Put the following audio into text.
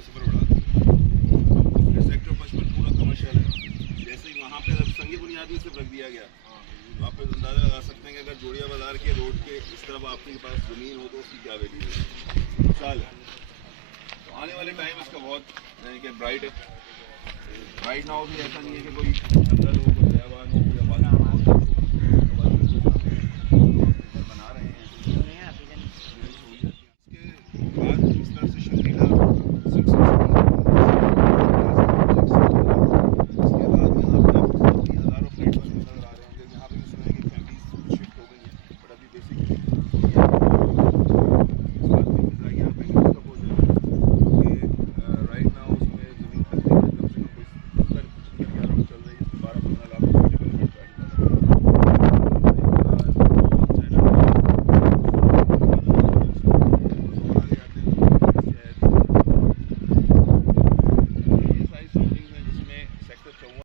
को सफर बढ़ा दिया। सेक्टर 55 पूरा कमर्शियल है। जैसे ही वहाँ पे अगर संगी बुनियादी सिर्फ रख दिया गया, तो आप अंदाजा लगा सकते हैं कि अगर जोड़िया बाजार के रोड के इस तरफ आपके पास ज़मीन हो तो उसकी क्या वैल्यू है। मिसाल है, तो आने वाले टाइम इसका बहुत यानी कि ब्राइट है। राइट नाउ भी ऐसा नहीं है कि कोई 15 लोगों को दयावान हो